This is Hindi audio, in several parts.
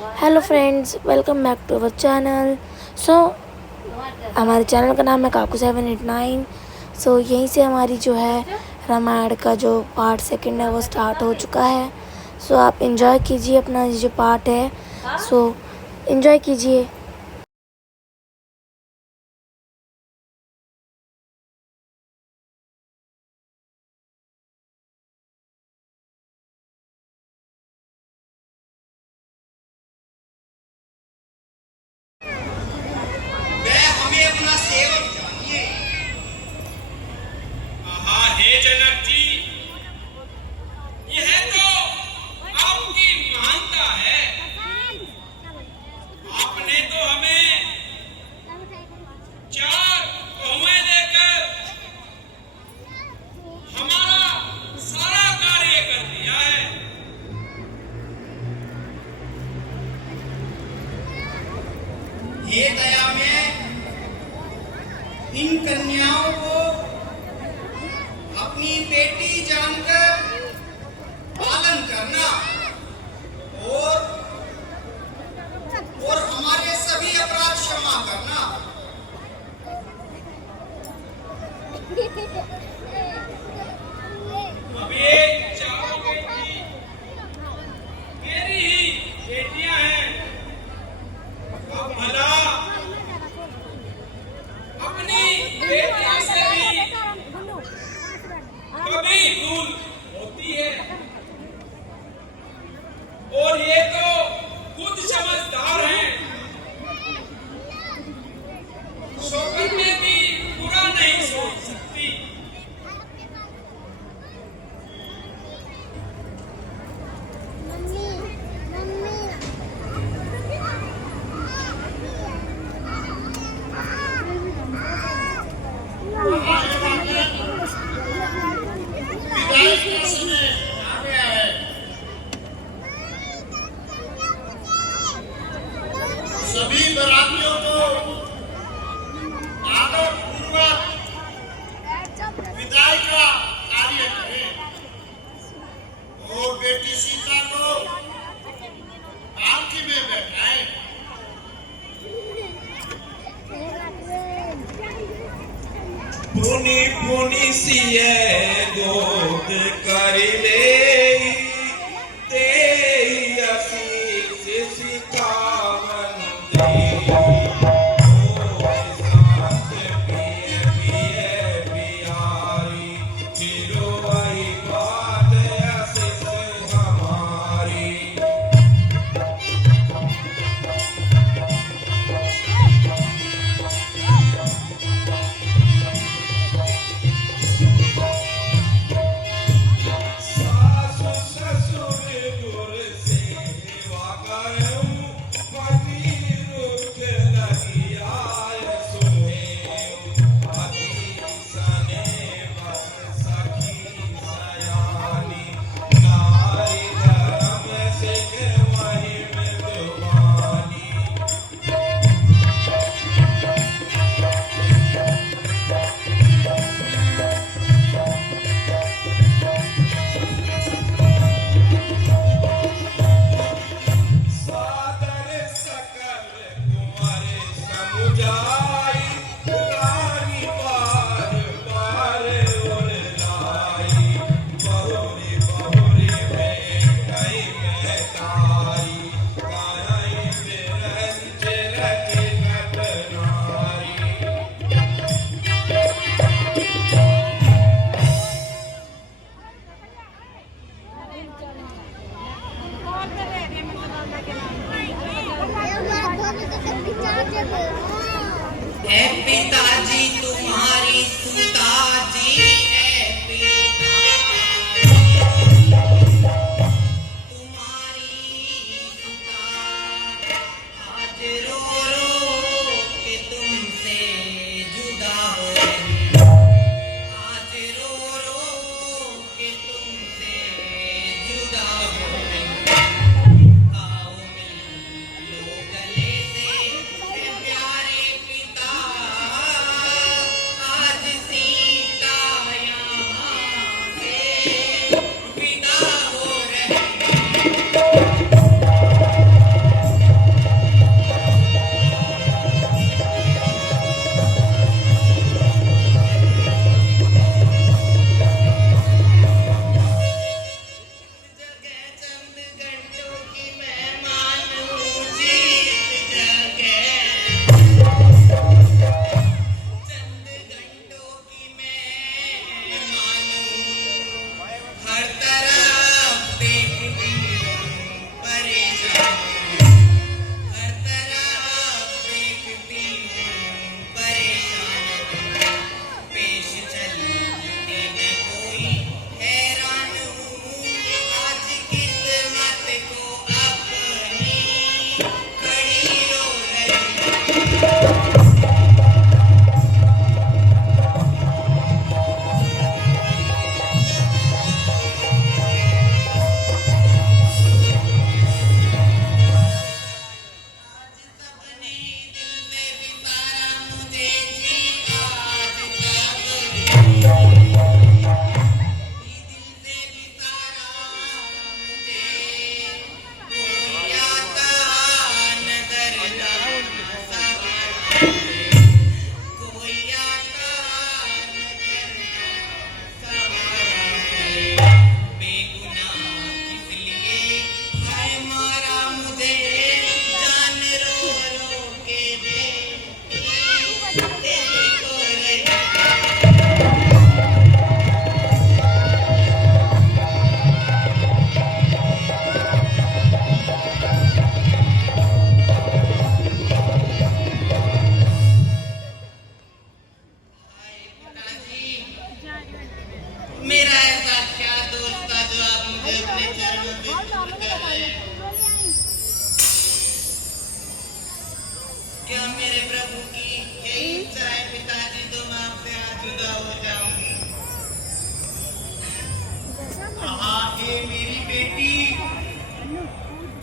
Hello friends, welcome back to our channel. So हमारे चैनल का नाम है काकू789। सो यहीं से हमारी जो है रामायण का जो पार्ट सेकंड है वो स्टार्ट हो चुका है। सो आप एंजॉय कीजिए अपना ये जो पार्ट है। सो एंजॉय कीजिए। वह हमें अपना सेवक जानिए। हाँ हे जनक जी, यह तो आपकी महानता है। आपने तो हमें 4 कहुएं देकर हमारा सारा कार्य कर दिया है। हे दया में इन कन्याओं को अपनी बेटी जानकर पालन करना और हमारे सभी अपराध क्षमा करना। अब ये चारों बेटी मेरी ही बेटियां हैं। अब भला अपनी बेटियों से भी कभी भूल होती है, और ये तो खुद समझदार हैं। सोकर में भी बुरा नहीं सोच सकती। विदाई का समय आ गया है। सभी बरातियों को आदर पूर्वक विदाई का कार्य करें और बेटी सीता को पालकी में बैठाएं। पुनी पुनी सिए गोद कर ले ते आशीष सिखावन दे। ओ साथ पिए पिए बिहारी, चिरवाई बात आशीष हमारी। सासु ससुर गुर सेवा करऊं, पति रुख लगी आय सोहेऊं। पति सने बस सखी सयानी, नारी धर्म सिख महिम दुआनी। सादर सकल कुंवर समुझाई, रानी बार बार उड़लाई। बहुरी बहुरी में कई में तारी, काई बिरंज रखी नट नारी। ऐ पिताजी तुम्हारी सुताजी, ऐ पिताजी तुम्हारी सुता, आज रो रो के तुमसे जुदा हो गई। आज रो रो के तुमसे जुदा हो गई। आओ मिल लो गले से, ऐ प्यारे पिता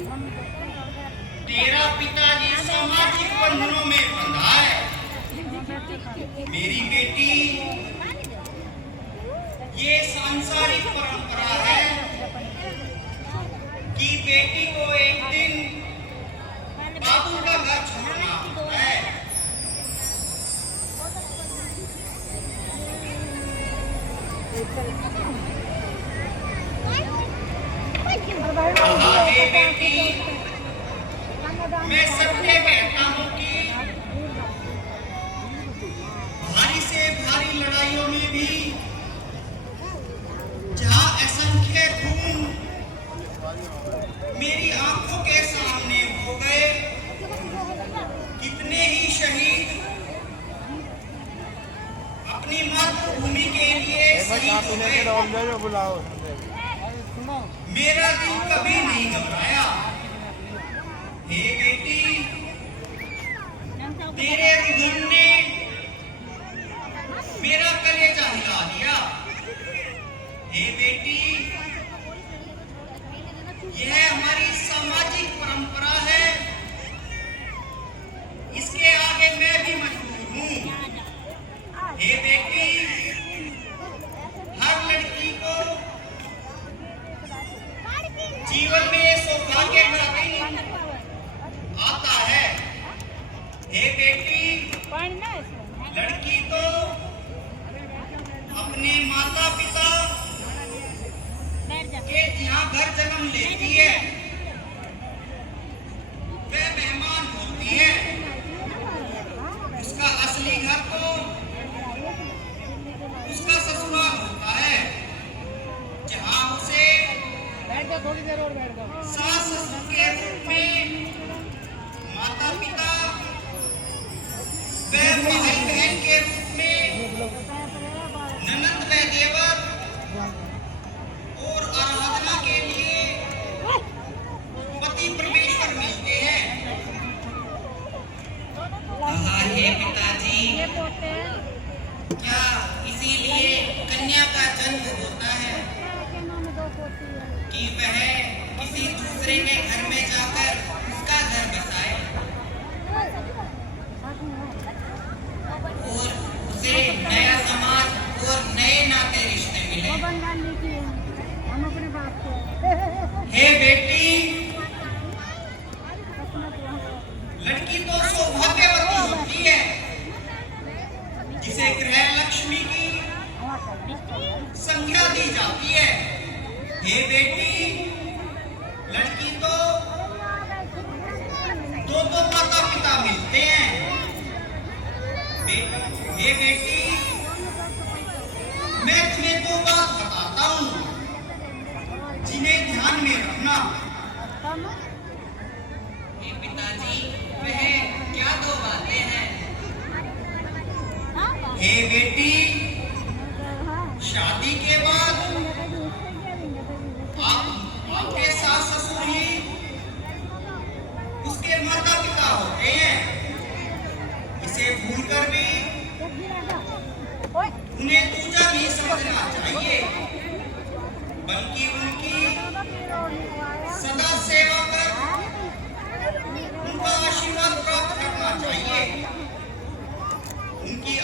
तेरा पिताजी सामाजिक बंधनों में बंधा है। मेरी बेटी, ये सांसारिक परंपरा है कि बेटी को एक दिन बाबू का घर छोड़ना होता है। हे बेटी, मैं सत्य कहता हूँ कि भारी से भारी लड़ाइयों में भी जहाँ असंख्य खून मेरी आंखों के सामने हो गए, कितने ही शहीद अपनी मातृभूमि के लिए शहीद हो गए। मेरा दिल कभी नहीं घबराया। हे बेटी, तेरे रुझान ने मेरा कलेजा हिला दिया। हे बेटी, यह हमारी सामाजिक परंपरा है, इसके आगे मैं भी मजबूर हूँ। हे बेटी, हर लड़की को जीवन में सौभाग्य का दिन आता है। हे बेटी, लड़की तो अपने माता पिता के जहाँ घर जन्म लेती है, वह मेहमान होती है। उसका असली घर तो उसका ससुराल होता है, जहाँ उसे सास ससुर के रूप में माता पिता व भाई बहन के रूप में ननद व देवर और आराधना के लिए पति परमेश्वर मिलते हैं। हे पिताजी, क्या इसीलिए कन्या का जन्म होता है कि वह किसी दूसरे के घर में जाकर उसका घर बसाए और उसे नया समाज और नए नाते रिश्ते मिले। हे बेटी, लड़की तो सौभाग्यवती होती है, जिसे गृह लक्ष्मी की संज्ञा दी जाती है। हे बेटी, लड़की तो दो माता पिता मिलते हैं। हे बेटी, मैं तुम्हें दो बात बताता हूँ, जिन्हें ध्यान में रखना। हे पिताजी, वह क्या दो बातें हैं? हे बेटी, शादी के बाद आपके सास ससुर ही उसके माता पिता होते हैं। इसे भूलकर भी उन्हें दूजा नहीं समझना चाहिए, बल्कि उनकी सदा सेवा कर उनका आशीर्वाद प्राप्त करना चाहिए। उनकी